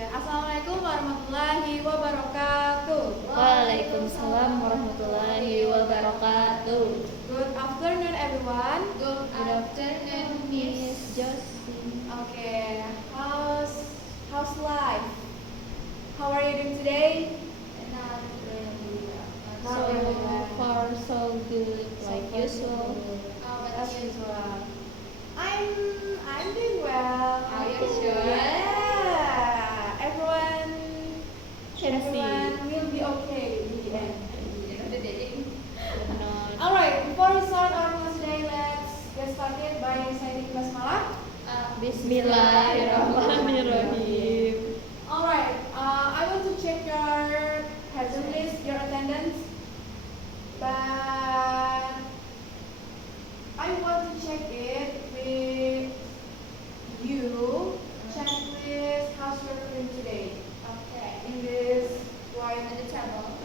Assalamualaikum warahmatullahi wabarakatuh. Waalaikumsalam warahmatullahi wabarakatuh. Good afternoon, everyone. Good afternoon, Miss Josie. Okay, how's life? How are you doing today? Not really. Not really well. Far so good, like So far, so usual. good. How As usual. I'm doing well. Are you sure? Yeah. Everyone will be okay in the end. Not. Alright, before we start our class today, let's get started by reciting basmalah. Bismillahirrahmanirrahim. Alright, I want to check your present list, your attendance, but I want to check it with you. Checklist, how's your feeling today? Okay. In this white Ada table.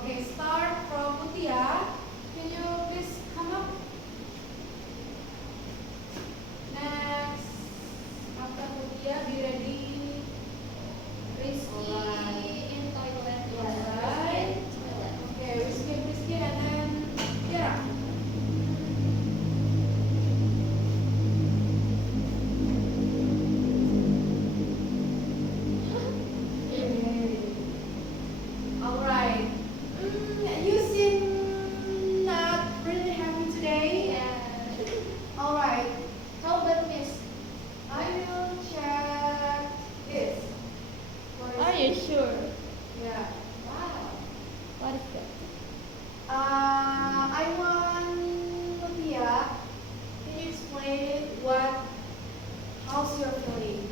Okay, start from Mutia. Can you please come up? Next, after Mutia, be ready. Rizky in toilet. Alright. Okay, Rizky, and then Kira. Alright. You seem not really happy today. Alright. How about Miss? I will check this. What is Are you it? sure? Yeah. Wow. What is that? I want Mutia. Can you explain how's your feeling?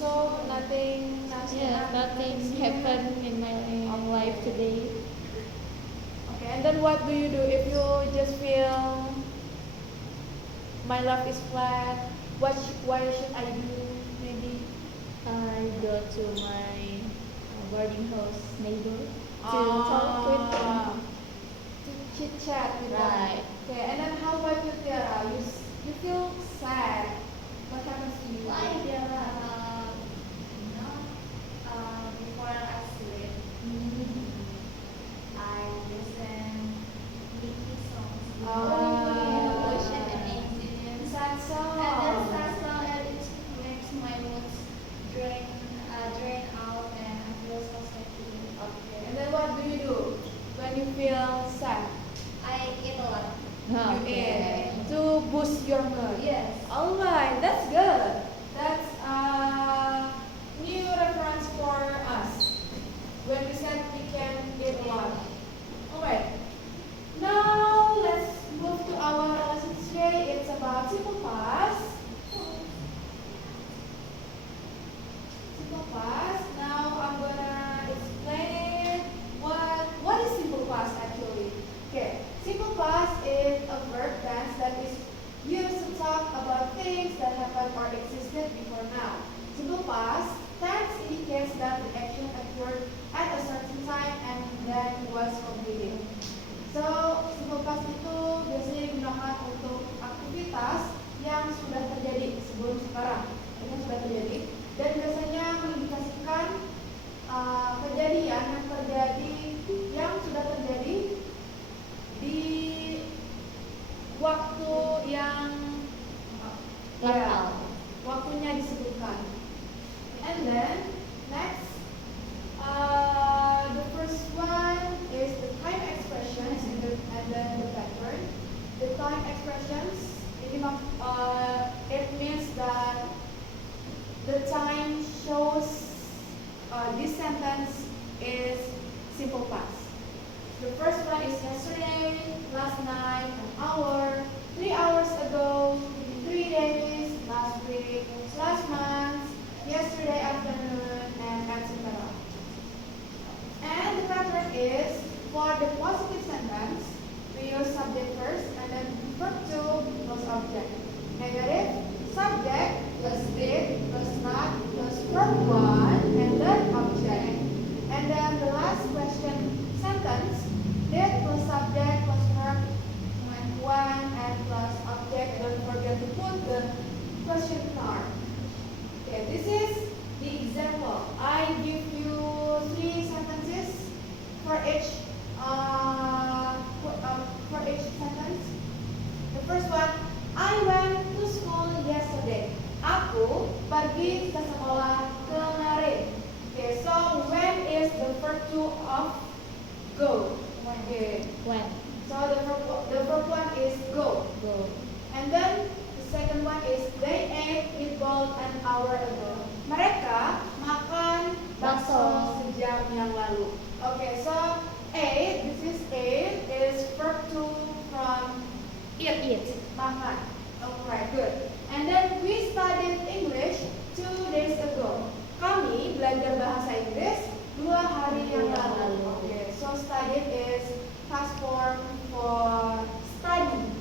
So nothing Yeah, nothing happened in my life today. Okay, and then what do you do if you just feel my life is flat? Why should I do? Maybe I go to my boarding house neighbor to talk with them. to chit chat with Right. them. Okay, and then how about you, Tiara? You feel sad. What happens to you? Before I sleep, I listen Nicki songs. Ocean and Angel. Sad song. And then sad song, and it makes my moods drain out, and I feel so sad today. Okay, and then what do you do when you feel sad? I eat a lot. You eat to boost your mood. Yes. Alright, that's good. That's a new reference for us. When we said we can eat a lot. Alright. Now let's move to our lesson today. It's about simple past. Simple past. Now I'm gonna explain what is simple past actually. Okay. Simple past is a verb tense that is used to talk about things that happened or existed before now. Simple past tense indicates that the action occurred at a certain time and then was completed. So, simple past itu biasanya digunakan untuk aktivitas yang sudah terjadi sebelum sekarang. Ini sudah terjadi dan biasanya mengindikasikan kejadian yang sudah terjadi di waktu yang Lampau. waktunya disebutkan. And then next, the first one is the time expressions and then the pattern. The time expressions it means that the time shows this sentence is simple past. The first one is yesterday, last night, an hour, 3 hours ago, 3 days, last week, last month, yesterday afternoon, and etc. And the pattern is for the positive sentence, we use subject first and then verb to plus object. Negative, subject plus did this is the example. I give you 3 sentences for each sentence. The first one, I went to school yesterday. Aku pergi ke sekolah kemarin. Okay, so when is the verb to of go? Okay. When? So the verb one is go. Go. And then the second one is they ate meatball an hour ago. Mereka makan bakso sejam yang lalu. Okay, so ate, this is ate, is verb to from eat. Makan. Alright, good. And then we studied English 2 days ago. Kami belajar bahasa Inggris 2 hari yang lalu. Okay, so studied is past form for study.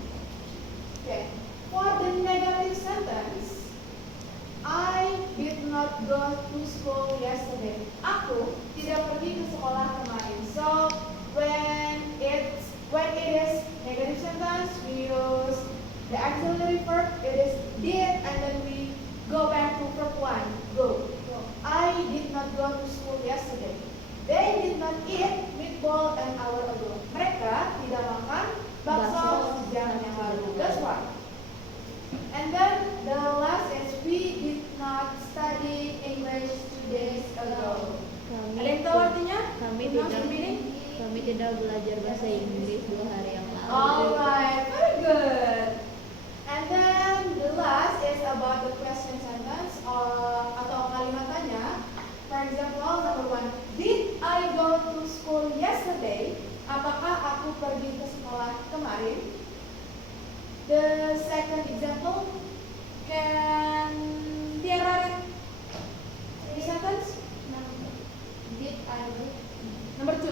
Okay. For the negative sentence, I did not go to school yesterday. Aku tidak pergi ke sekolah kemarin. So when it is negative sentence, we use the auxiliary verb. It is did, and then we go back to verb 1. Go. I did not go to school yesterday. They did not eat meatball an hour ago. Mereka tidak makan bakso sejam yang lalu. That's why. And then the last is we did not study English 2 days ago. Ada yang tahu artinya? Kami tidak belajar bahasa Inggris 2 hari yang lalu. Alright, very good. And then the last is about the question sentence atau kalimat tanya. For example, number 1, did I go to school yesterday? Apakah aku pergi ke sekolah kemarin? The second example, can Tiara read the sentence? Did I go? Number 2.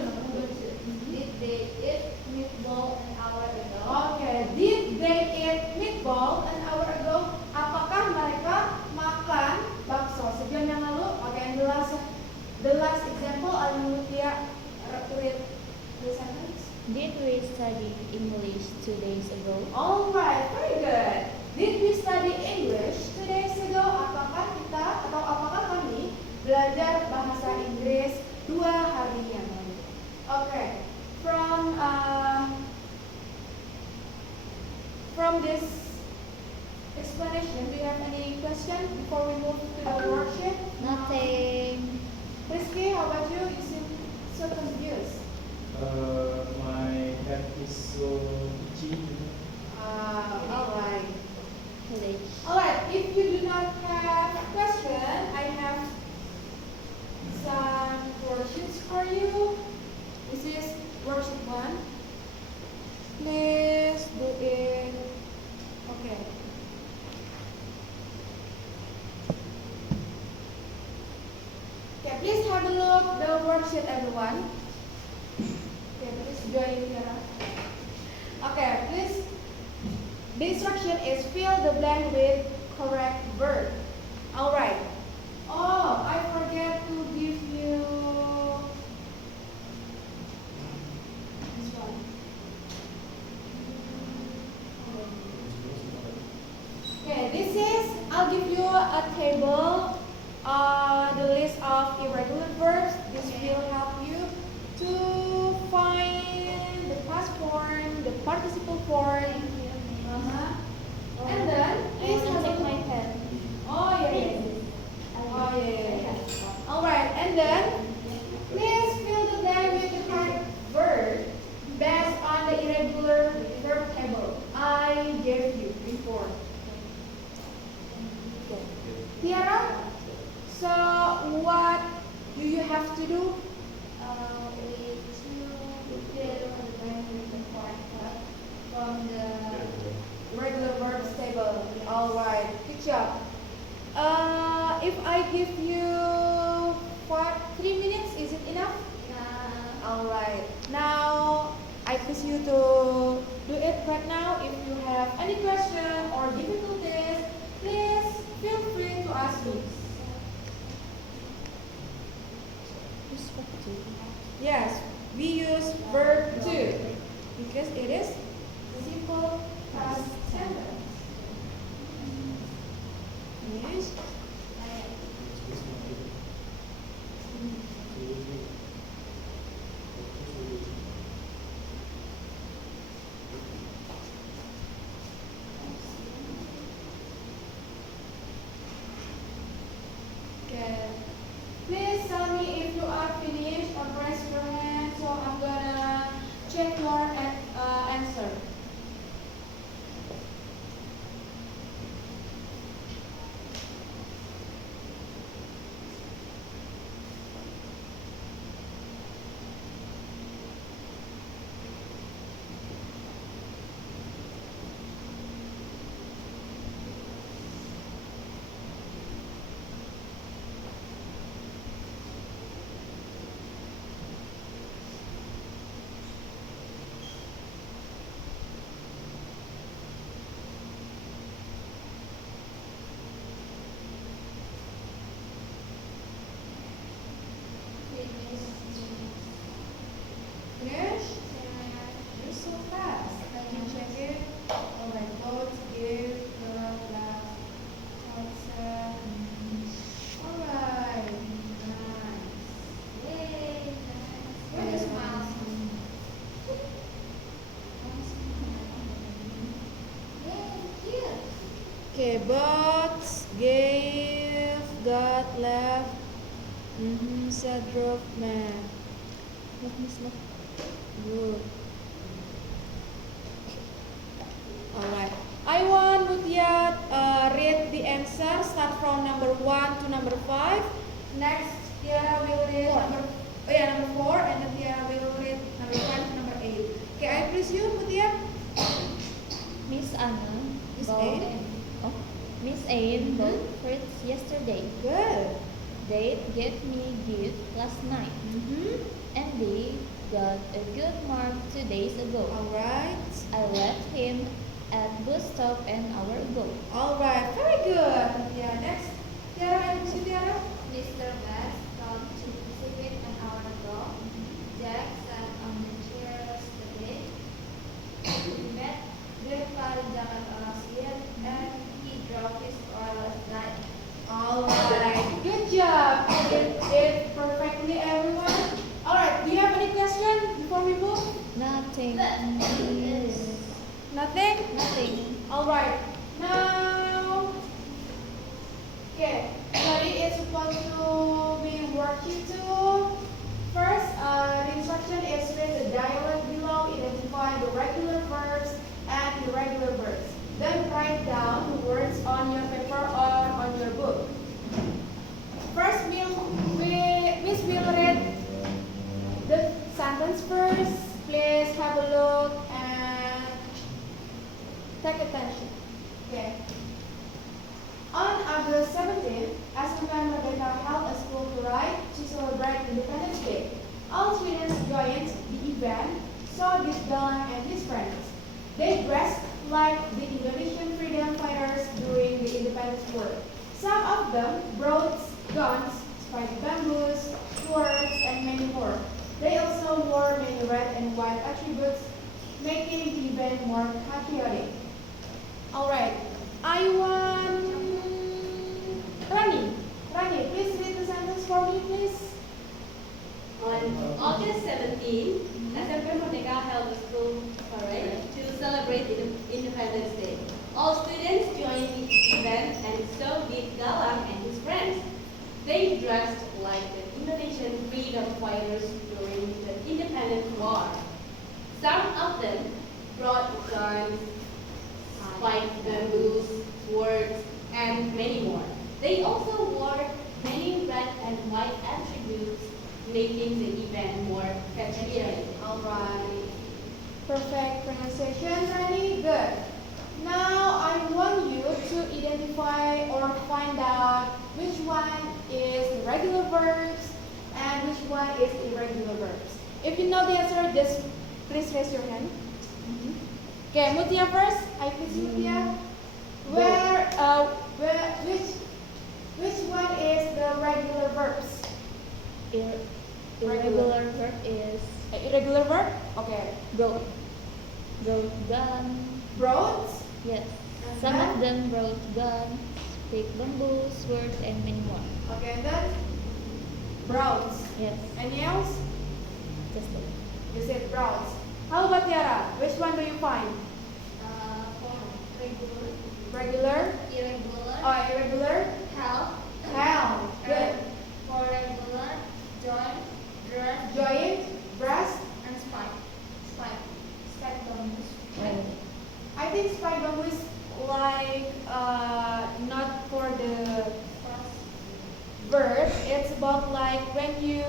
Did they eat meatball an hour ago? Okay, did they eat meatball an hour ago? Apakah mereka makan bakso sejam yang lalu? Okay, and the last example, I will read the sentence. Did we study English 2 days ago? Alright, very good. Did we study English 2 days ago? Apakah kami belajar bahasa Inggris 2 hari yang lalu? Okay, from this explanation, do you have any question before we move to the worksheet? Nothing. Rizky, how about you? You seem so confused. My head is so itchy. Alright. Village. Alright, if you do not have a question, I have some worksheets for you. This is worksheet 1. Please do it. Okay. Okay, please have a look the worksheet, everyone. Okay, please join here. Okay, please. The instruction is fill the blank with correct verb. Alright. Oh, I forget to give you this one. Okay, this is, I'll give you a table, the list of irregular verbs. This will help you to find the past form, the participle form. And then, please have a my pen. Oh yeah. Oh yeah. Alright, and then please fill the blank with the correct verb based on the irregular verb table I gave you before. Tiara, so what do you have to do? We to fill the blank with the correct verb from the Regular verbs table. Alright, good job. If I give you 3 minutes, is it enough? Alright. Now, I push you to do it right now. If you have any question or difficulties, please feel free to ask me. Yes, we use verb to because it is simple past sentence. Yes. Okay. Please tell me if you are finished or raise your hand. So I'm gonna check your answer. Finish? You're so fast. Can you check it? Alright, both give the last answer. Alright, nice. Yay! Where's the smile? Yay, cute! Okay, both gave, got, left. Said, drove, man. Look, miss, look. Good. Alright. I want Mutia read the answer. Start from number 1 to number 5. Next, Tiara will read number 4, and then Tiara will read number 5 to number 8. Okay, I please you, Mutia. Miss Anna Miss bought Ain? Miss Ain bought fruits yesterday. Good. They gave me gift last night. And they got a good mark 2 days ago. Alright. I left him at bus stop an hour ago. Alright, very good. Yeah, next. Tiara, I please you, Tiara. Mr. Bass got to Pacific an hour ago. Jack sat on the chair yesterday. He met Grandpa in Jakarta last year and he drove his car last night. Alright, good job. You did it perfectly, everyone. Alright, do you have any question before we move? Nothing. Nothing? Nothing. Alright, now, okay, study is supposed to be working too. First, the instruction is read the dialog below, identify the regular verbs and irregular verbs. Then write down the words on your paper or on your book. First, Miss will read the sentence first. Please have a look and take attention. Okay. On August 17th, Assembly Merdeka held a school parade to celebrate Independence Day. All students joined the event, saw this Galang and his friends. They dressed like the Indonesian freedom fighters during the independence war. Some of them brought guns, spiked bamboos, swords, and many more. They also wore many red and white attributes, making the event more patriotic. Alright, I want Rani. Rani, please read the sentence for me, please. On August 17, SMP Merdeka held a school parade to celebrate Independence Day. All students joined the event and so did Galang and his friends. They dressed like the Indonesian freedom fighters during the independence war. Some of them brought guns, spiked bamboos, swords, and many more. They also wore many red and white attributes, making the event more patriotic. Alright. Perfect pronunciation, Rani. Good. Now I want you to identify or find out which one is the regular verbs and which one is irregular verbs. If you know the answer, just please raise your hand. Okay, Mutia first. I please Mutia. Which one is the regular verbs? Irregular verb is Irregular verb? Okay. brought. Brought gun. Brought. Yes. And Some then? of them brought guns, big bamboo, swords, and many more. Okay, and then brought. Yes. Any else? Just that. You said brought. How about Tiara? Which one do you find? For regular, Regular? irregular, Or irregular? help, Hell. Good. about like when you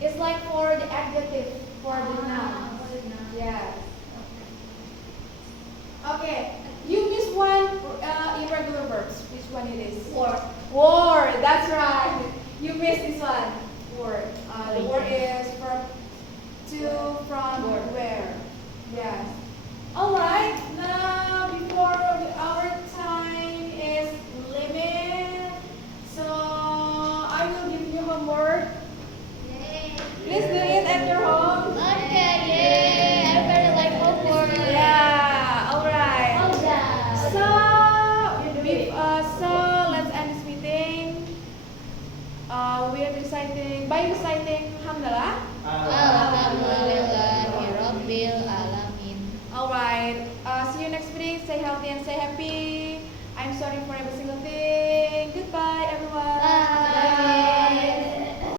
it's like for the adjective for the noun. Yes. Okay. You miss one irregular verbs. Which one it is? War. War. That's right. You missed this one. War. The word is verb to from